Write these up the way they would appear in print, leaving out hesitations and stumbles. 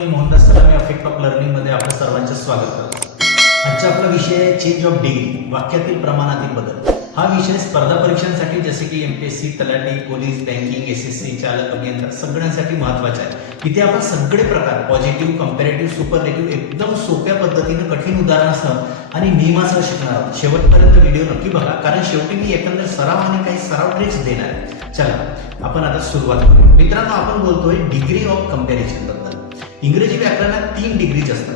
मोहनदास सलामी affect of learning मध्ये आपलं सर्वांचे स्वागत करतो. आजचा आपला विषय आहे चेंज ऑफ डिग्री, वाक्यातील प्रमाणातील बदल. हा विषय स्पर्धा परीक्षांसाठी जसे की एमपीएससी, तलाठी, पोलीस, बँकिंग, एसएससी, चालक अभियंता सगळ्यांसाठी महत्त्वाचा आहे. इथे आपण सगळे प्रकार पॉझिटिव्ह, कंपॅरेटिव्ह, सुपरलेटिव्ह एकदम सोप्या पद्धतीने कठीण उदाहरणासह आणि नियमासह शिकणार आहोत. शेवटपर्यंत व्हिडिओ नक्की बघा, कारण शेवटी मी एकंदर सराव आणि काही सराव ट्रिक्स देणार आहे. चला आपण आता सुरुवात करू. मित्रांनो, आपण बोलतोय डिग्री ऑफ कंपॅरिझन बद्दल. इंग्रजी व्याकरणात 3 डिग्रीज असतात.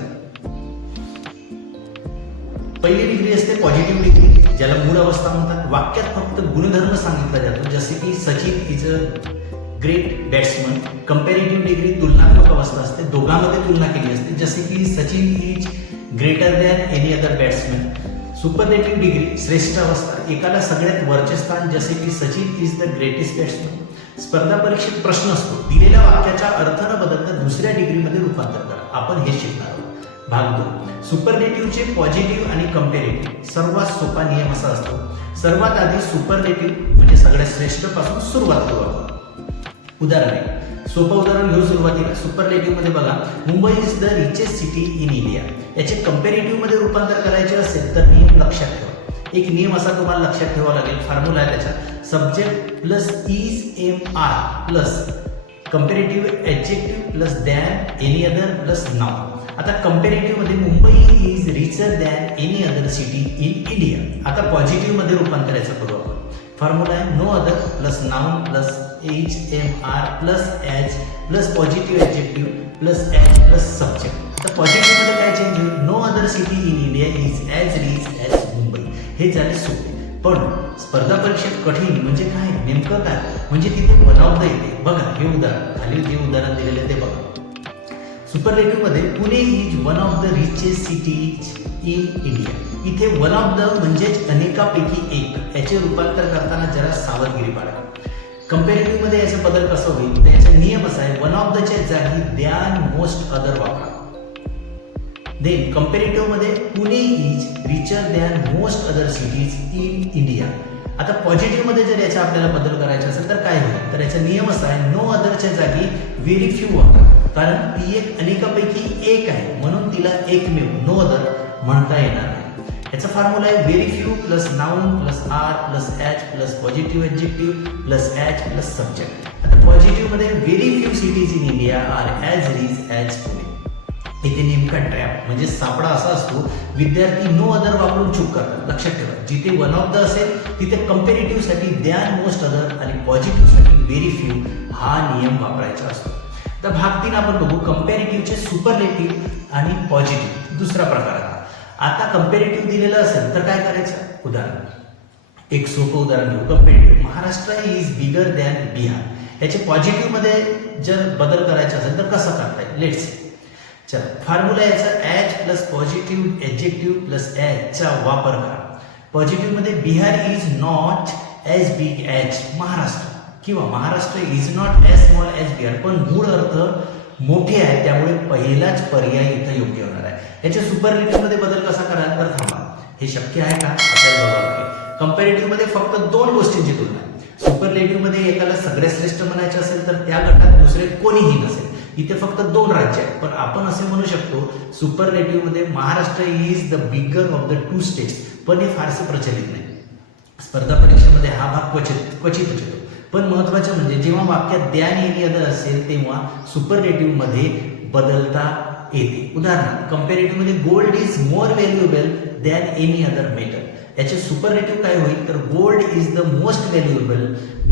पहिली डिग्री असते पॉझिटिव्ह डिग्री, ज्याला मूळ अवस्था म्हणतात. वाक्यात फक्त गुणधर्म सांगितला जातो, जसे की Sachin is a great batsman. Comparative degree तुलनात्मक अवस्था असते, दोघांमध्ये तुलना केली असते, जसे की Sachin is greater than any other batsman. Superlative degree श्रेष्ठ अवस्था, एकाला सगळ्यात वरचे स्थान, जसे की Sachin is the greatest batsman. स्पर्धा परीक्षेत प्रश्न असतो, दिलेल्या वाक्याचा अर्थ न बदलता दुसऱ्या डिग्रीमध्ये रूपांतर करा. आपण हे शिकणार आहोत. भाग 2. सुपरलेटिव्हचे पॉझिटिव्ह आणि कंपॅरेटिव्ह. सर्वात सोपा नियम असा असतो, सर्वात आधी सुपरलेटिव्ह म्हणजे सगळ्यात श्रेष्ठ पासून सुरुवात करू आपण. उदाहरण आहे, सोपं उदाहरण घेऊ सुरुवातीला. सुपरलेटिव्ह मध्ये बघा, Mumbai is the richest city in India. याचे कंपॅरेटिव्ह मध्ये रूपांतर करायचे असेल तर नियम लक्षात ठेवा. एक नियम असा तुम्हाला लक्षात ठेवावा लागेल, फॉर्म्युला आहे त्याचा, subject plus is M R plus comparative adjective plus than any other plus noun. आता कंपॅरेटिव्ह मध्ये Mumbai is richer than any other city in India. आता पॉझिटिव्ह मध्ये रूपांतरायचं करू आपण. फॉर्म्युला आहे no other plus noun plus H M R plus H plus positive adjective plus H plus subject. आता positive मध्ये काय चेंज होईल, no other city in India is as rich as Mumbai. हे झाले सोपे. पण स्पर्धा परीक्षेत कठीण म्हणजे काय, नेमकं काय, म्हणजे तिथे वन ऑफ द येते. बघा हे उदाहरण, खाली जे उदाहरण दिलेले ते बघा. सुपरलेटिव्ह मध्ये Pune is one of the richest cities in India. इथे वन ऑफ द म्हणजेच अनेकापैकी एक. याचे रूपांतर करताना जरा सावधगिरी बाळगा. कंपॅरेटिव्ह मध्ये याचा बदल कसा होईल, त्याचा नियम असा आहे, वन ऑफ दच्या जागी दॅन मोस्ट अदर वापरा. देन कंपॅरेटिव्ह मध्ये Pune is richer than most other cities in India. आता पॉझिटिव्ह मध्ये जर याचा आपल्याला बदल करायचा असेल तर काय होईल, तर याचा नियम असा आहे, नो अदरच्या जागी व्हेरी फ्यू वापरा. कारण ती एक अनेकापैकी एक आहे, म्हणून तिला एकमेव नो अदर म्हणता येणार नाही. याचा फॉर्म्युला आहे very few plus noun plus R plus H plus positive adjective plus H plus subject. आता पॉझिटिव्ह मध्ये very few cities in India are as rich as Pune. इथे नेमका ट्रॅप म्हणजे सापडा असा असतो, विद्यार्थी नो अदर वापरून चूक करतात. लक्षात ठेवा, जिथे वन ऑफ द असेल तिथे कंपॅरेटिव्ह साठी दॅन मोस्ट अदर आणि पॉझिटिव्ह साठी व्हेरी फ्यू हा नियम वापरायचा असतो. तर भाग 3 आपण बघू, कंपॅरेटिव्हचे सुपरलेटिव्ह आणि पॉझिटिव्ह. दुसरा प्रकार आता कंपॅरेटिव्ह दिलेलं असेल तर काय करायचं. उदाहरण, एक सोपं उदाहरण घेऊ. Comparative, Maharashtra is bigger than Bihar. याचे पॉझिटिव्ह मध्ये जर बदल करायचा असेल तर कसं करता येईल, लेट्स. चला, फॉर्म्युला याचा H plus positive adjective plus H चा वापर करा. पॉझिटिव्ह मध्ये Bihar is not as big as Maharashtra, किंवा Maharashtra is not as small as Bihar. पण मूळ अर्थ मोठे आहे, त्यामुळे पहिलाच पर्याय इथं योग्य होणार आहे. याच्या सुपरलेटिव्ह मध्ये बदल कसा कराल तर थांबा, हे शक्य आहे का आपल्याला बघावं लागेल. कंपॅरेटिव्ह मध्ये फक्त 2 गोष्टींची तुलना आहे. सुपरलेटिव्ह मध्ये एकाला सगळ्यात श्रेष्ठ म्हणायचे असेल तर त्या गटात दुसरे कोणीही नसेल. इथे फक्त 2 राज्य आहेत, पण आपण असे म्हणू शकतो सुपरलेटिव्ह मध्ये Maharashtra is the bigger of the 2 states. पण हे फारसे प्रचलित नाही. स्पर्धा परीक्षेमध्ये हा भाग क्वचित येतो. पण महत्वाचं म्हणजे जेव्हा वाक्यात दॅन एनी अदर असेल तेव्हा सुपरलेटिव्ह मध्ये बदलता येते. उदाहरणार्थ, कंपॅरेटिव्ह मध्ये gold is more valuable than any other metal. याचे सुपरलेटिव्ह काय होईल तर gold is the most valuable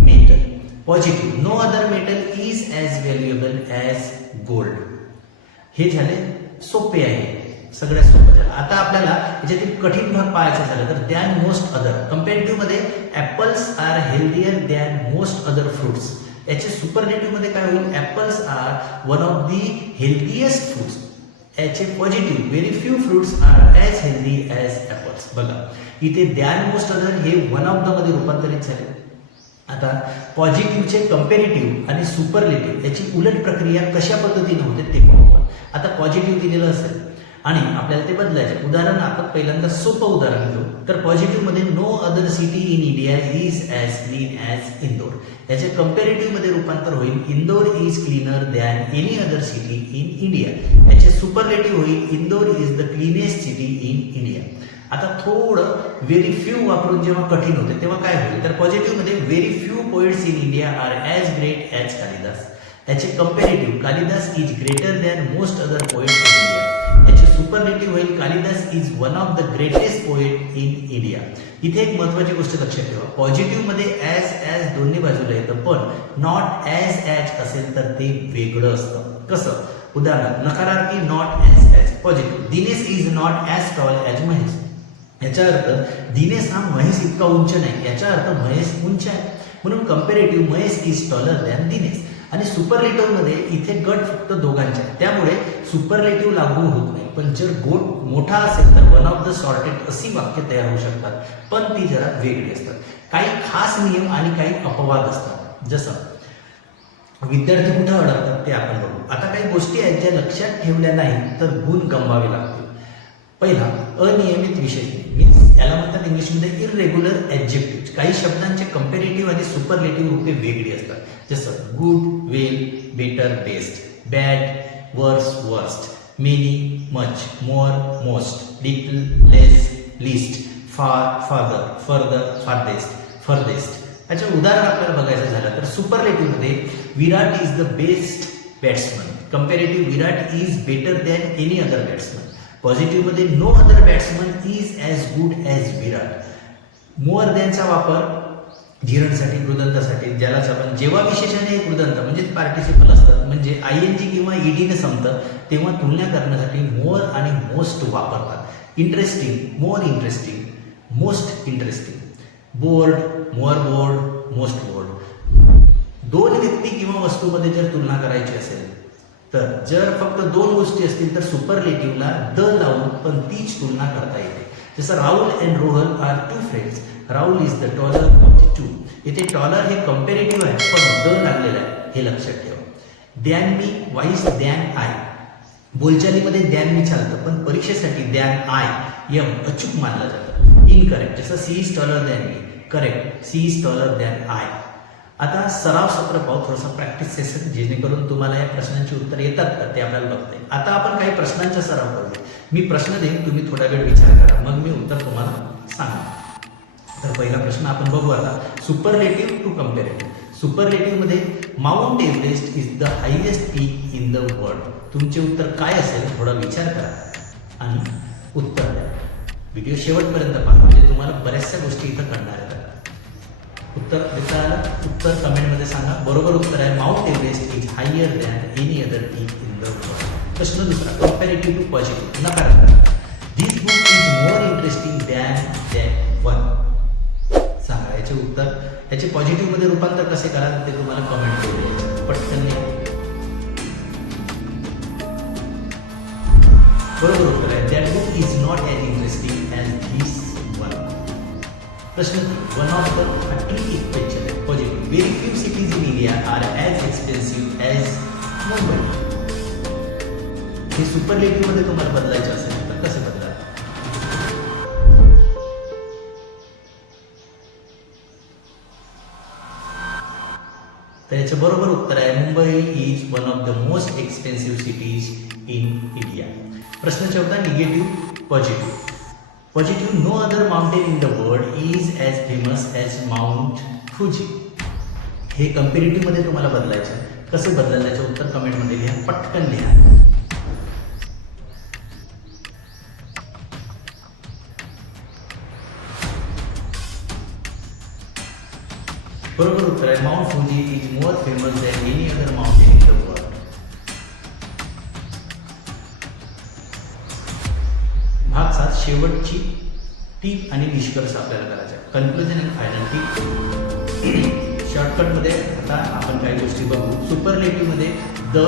metal. Positive, no other metal is as valuable as gold. हे झाले सोपे आहे, सगळ्यात सोपं झालं. आता आपल्याला याच्यातील कठीण भाग पाहायचा झाला तर दॅन मोस्ट अदर. कंपॅरेटिव्ह मध्ये apples are healthier than most other fruits. याचे सुपरलेटिव्ह मध्ये काय होईल, apples are one of the healthiest fruits. याचे positive, very few fruits are as healthy as apples. बघा इथे दॅन मोस्ट अदर हे one of the मध्ये रूपांतरित झाले. आता पॉझिटिव्हचे कंपॅरेटिव्ह आणि सुपरलेटिव्ह याची उलट प्रक्रिया कशा पद्धतीने होते ते पाहू. आता पॉझिटिव्ह दिलेलं असेल आणि आपल्याला ते बदलायचे. उदाहरण आपण पहिल्यांदा सोपं उदाहरण घेऊ. तर पॉझिटिव्हमध्ये no other city in India is as clean as Indore. याचे कंपॅरेटिव्हमध्ये रूपांतर होईल Indore is cleaner than any other city in India. याचे सुपरलेटिव्ह होईल Indore is the cleanest city in India. आता थोडं व्हेरी फ्यू वापरून जेव्हा कठीण होते तेव्हा काय होईल, तर पॉझिटिव्हमध्ये very few poets in India are as great as Kalidas. याचे comparative Kalidas is greater than most other poets in India. याचे सुपरलेटिव्ह होईल Kalidas is one of the greatest poet in India. इथे एक महत्त्वाची गोष्ट लक्षात ठेवा, पॉझिटिव्हमध्ये ॲज दोन्ही बाजूला येतं, पण नॉट ॲज असेल तर ते वेगळं असतं. कसं? उदाहरणार्थ नकारार्थी not as positive. Dinesh is not as tall as Mahesh. याचा अर्थ दिनेश हा महेश इतका उंच नाही, याचा अर्थ महेश उंच आहे. म्हणून comparative Mahesh is taller than Dinesh. आणि सुपरलेटिव्हमध्ये इथे गट फक्त दोघांचे, त्यामुळे सुपरलेटिव्ह लागू होत नाही. पण जर गोट मोठा असेल तर वन ऑफ द सॉर्टेड अशी वाक्य तयार होऊ शकतात, पण ती जरा वेगळी असतात. काही खास नियम आणि काही अपवाद असतात. जसं विद्यार्थी कुठं अडकतात ते आपण बघू. आता काही गोष्टी आहेत ज्या लक्षात ठेवल्या नाही तर गुण गमवावे लागतील. पहिला, अनियमित विशेषणे मीन्स याला म्हणतात इंग्लिशमध्ये इररेग्युलर ॲडजेक्टिव्ह. काही शब्दांचे कंपॅरेटिव्ह आणि सुपरलेटिव्ह रूपे वेगळी असतात. जसं good, well, better, best, bad, worse, worst, many, much, more, most, little, less, least, far, farther, further, farthest, furthest. याचं उदाहरण आपल्याला बघायचं झालं तर सुपरलेटिव्हमध्ये Virat is the best batsman. Comparative Virat is better than any other batsman. पॉझिटिव्हमध्ये no other batsman is as good as Virat. More दॅनचा वापर झिरणसाठी, कृदंतासाठी, ज्यालाच आपण जेव्हा विशेषण हे कृदंत म्हणजे पार्टिसिपल असतात, म्हणजे ING किंवा EDने संपतं तेव्हा तुलना करण्यासाठी मोअर आणि मोस्ट वापरतात. Interesting, more interesting, most interesting. Board, mower board, most board. दोन व्यक्ती किंवा वस्तूमध्ये जर तुलना करायची असेल तर जर फक्त दोन गोष्टी असतील तर सुपरलेटिव्हला द लावून पण तीच तुलना करता येते. जसं Rahul and Rohan are two friends. Rahul is the taller of the two. इथे टॉलर हे कंपॅरेटिव्ह आहे पण द लागलेलं आहे, हे लक्षात ठेवा. Than me vice than I. बोलचालीमध्ये दॅन मी चालतं पण परीक्षेसाठी दॅन आय अचूक मानलं जातं. इनकरेक्ट. जसं she is taller than me. Correct, she is taller than I. आता सराव सत्र पाहू, थोडासा प्रॅक्टिस सेशन, जेणेकरून तुम्हाला या प्रश्नांची उत्तर येतात का ते आपल्याला बघता येईल. आता आपण काही प्रश्नांचा सराव करूया. मी प्रश्न देईन, तुम्ही थोडा वेळ विचार करा, मग मी उत्तर तुम्हाला सांगा. तर पहिला प्रश्न आपण बघू आता. Superlative to comparative. सुपरलेटिव्हमध्ये mount Everest is the highest peak in the world. तुमचे उत्तर काय असेल थोडा विचार करा आणि उत्तर द्या. व्हिडिओ शेवटपर्यंत पहा म्हणजे तुम्हाला बऱ्याचशा गोष्टी इथं कळणार आहेत. उत्तर देता आलं? उत्तर कमेंटमध्ये सांगा. बरोबर उत्तर आहे Mount Everest is higher than any other peak in the world. प्रश्न दुसरा, कंपॅरेटिव्ह टू पॉझिटिव्ह. नकारात्मक. This book is more interesting than one. सांगा याचे उत्तर. याचे पॉझिटिव्हमध्ये रूपांतर कसे कराल ते तुम्हाला कमेंट करू. पटकन नाही. बरोबर उत्तर आहे that book is not as interesting as this one. प्रश्न, one of the tricky question आहे positive. Very few cities in India are as expensive as Mumbai. हे सुपरलेटिव्हमध्ये तुम्हाला बदलायचं असेल तर कसं बदला? तर याचं बरोबर उत्तर आहे Mumbai is one of the most expensive cities in India. प्रश्न चौथा, negative positive. Positive, no other mountain in the world is as famous as Mount Fuji. हे कंपॅरेटिव्हमध्ये तुम्हाला बदलायचं आहे. कसं बदलायचं याचं उत्तर कमेंटमध्ये लिहा, पटकन लिहा. बरोबर उत्तर आहे mount Fuji is more famous than any other mountain in the world. भाग 7, शेवटची टीप आणि निष्कर्ष आपल्याला करायचा आहे. Conclusion and final tip. शॉर्टकटमध्ये आता आपण काही गोष्टी बघू. सुपरलेटिव्हमध्ये द,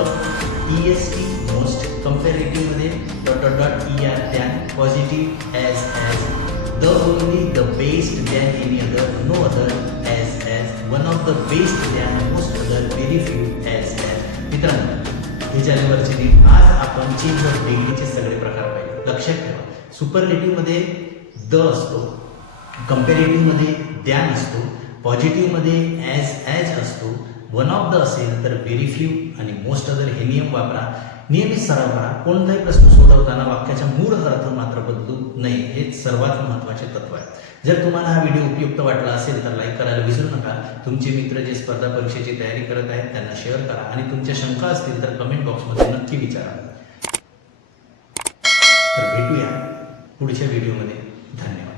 EST, मोस्ट. कंपॅरेटिव्हमध्ये ER, than. Positive as, the only, the best, than any other, no other, as, one of the best, than most other, very few, as. मित्रांनो, हे झाले वरचे नीट. आज आपण चेंज ऑफ डिग्रीचे सगळे प्रकार पाहिले. लक्षात ठेवा. सुपरलेटिव्हमध्ये द असतो, कंपॅरेटिव्हमध्ये द्या नसतो, पॉझिटिव्हमध्ये ॲज असतो, वन ऑफ द असेल तर व्हेरी फ्यू आणि मोस्ट अदर हे नियम वापरा. नियमित सराव करा. कोणताही प्रश्न सोडवताना वाक्याचा मूळ अर्थ मात्र बदलू नये, हे सर्वात महत्त्वाचे तत्व आहे. जर तुम्हाला हा व्हिडिओ उपयुक्त वाटला असेल तर लाईक करायला विसरू नका. तुमचे मित्र जे स्पर्धा परीक्षेची तयारी करत आहेत त्यांना शेअर करा आणि तुमच्या शंका असतील तर कमेंट बॉक्समध्ये नक्की विचारा. तर भेटूया पुढच्या व्हिडिओमध्ये. धन्यवाद.